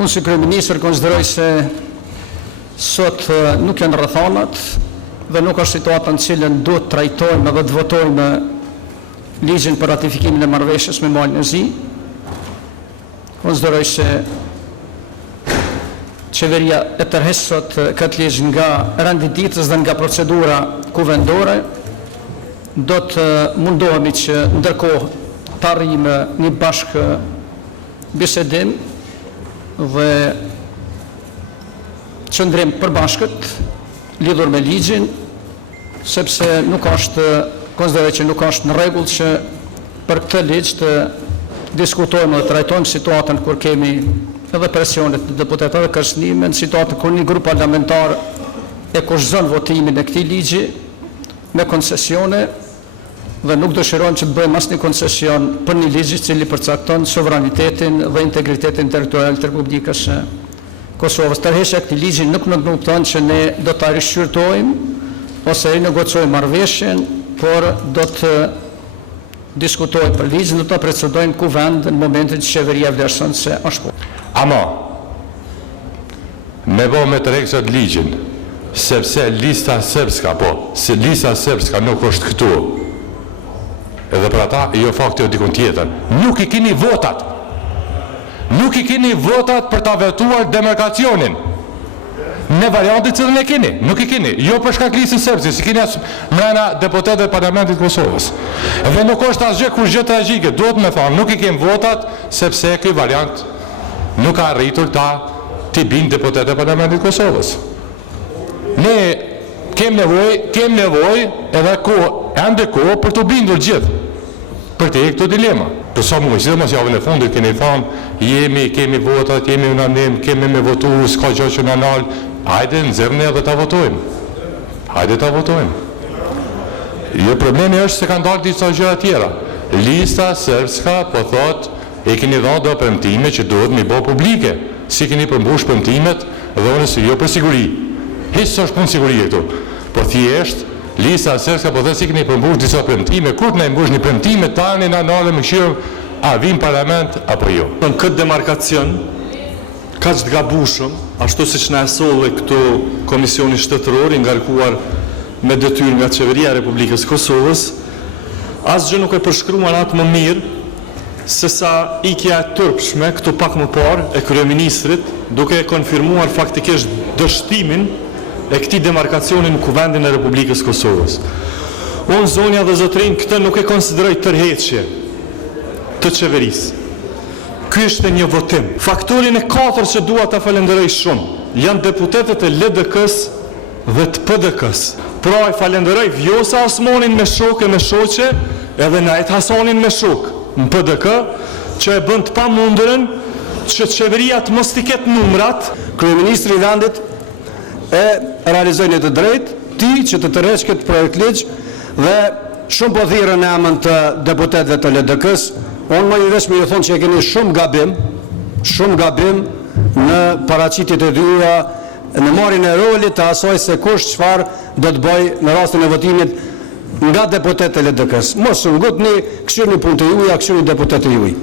Unë si kryeministër konsideroj se sot nuk janë rrethonat dhe nuk është situata në cilën duhet të trajtojmë dhe të votojmë ligjin për ratifikimin e marrëveshjes me Malin e Zi. Konsideroj se qeveria e tërheq sot këtë ligj nga rendititës dhe nga procedura kuvendore. Do të mundohemi që ndërkohë të arrijmë një bashkë bisedim dhe qëndrim përbashkët lidhur me ligjin, sepse nuk është, konsideroj që nuk është në rregull që për këtë ligj të diskutojmë dhe të trajtojmë situatën kur kemi edhe presionet të deputetëve dhe kërcënime, në situatën kur një grup parlamentar e kushton votimin e këtij ligji me koncesione dhe nuk dëshirojmë që të bëjmë asnjë koncesion për një ligj i cili përcakton sovranitetin dhe integritetin territorial të Republikës së Kosovës. Tërheqja e këtij ligji nuk kupton që ne do ta rishqyrtojmë ose rinegociojmë marrëveshjen, por do të diskutojmë për ligjin, do ta procedojmë kuvend në momentin që qeveria vlerëson se është po. Ama me vë me të rreksat ligjin, sepse lista serbska se lista serbska nuk është këtu. Edhe për ata, jo fakti o dikun tjetër. Nuk i keni votat. Nuk i keni votat për ta vetuar demarkacionin. Në variantit që ne keni. Nuk i keni. Jo për shkak listës serbse, si keni as mrena deputetëve të Parlamentit të Kosovës. Dhe nuk është asgjë kurrë tragjike. Duhet me thonë, nuk i kemi votat, sepse ky variant nuk ka arritur ti bind deputetëve të Parlamentit të Kosovës. Ne kem nevoj edhe ende kohë për të bindur gjithë, për të këto dilema. Për sa muaj, sidomos javën e fundit keni thënë, kemi votat, jemi unanim, kemi me votu, s'ka gjë që na nal. Hajde nxjerrni edhe ta votojmë. Hajde ta votojmë. Jo, problemi është se kanë dalë disa gjëra tjera. Lista serbska po thotë e keni dhënë do premtime që duhet mi bë publike. Si keni përmbush premtimet dhënë se jo për siguri. Hiç s'është punë sigurie këtu. Po thjesht lista serbska po thotë si keni përmbush disa premtime, kur të na mbush një premtime tani na nalë më shirë, a vim parlament apo jo. Në këtë demarkacion ka që të gabushëm, ashtu siç na e solli këtu Komisioni Shtetëror i ngarkuar me detyrë nga Qeveria e Republikës Kosovës, asgjë nuk e përshkruan atë më mirë se sa ikja e turpshme këtu pak më parë e kryeministrit, duke e konfirmuar faktikisht dështimin e këtij demarkacioni në Kuvendin e Republikës Kosovës. Unë, zonja dhe zotrin, këtë nuk e konsideroj tërheqje të qeverisë. Ky është një votim. Faktorin e 4 që dua ta falenderoj shumë janë deputetët e LDK-s dhe të PDK-s. Pra e falenderoj Vjosa Osmanin me shokë e me shoqe, edhe Najt Hasanin me shokë në PDK, që e bën të pamundurën që qeveria të mos t'i ketë numrat. Kryeministri i vendit e realizojnë të drejtë ti që të tërheq këtë projekt ligj dhe shumë po thirrën në emër të deputetëve të LDK-s. Unë më i vesh me ju thonë që e keni shumë gabim në paraqitjet e dyja, në marrjen e rolit të asaj se kush çfarë do të bëj në rastin e votimit nga deputetët e LDK-s. Mos u ngutni, këshirni punë të juaja, këshirni deputetët e juaj.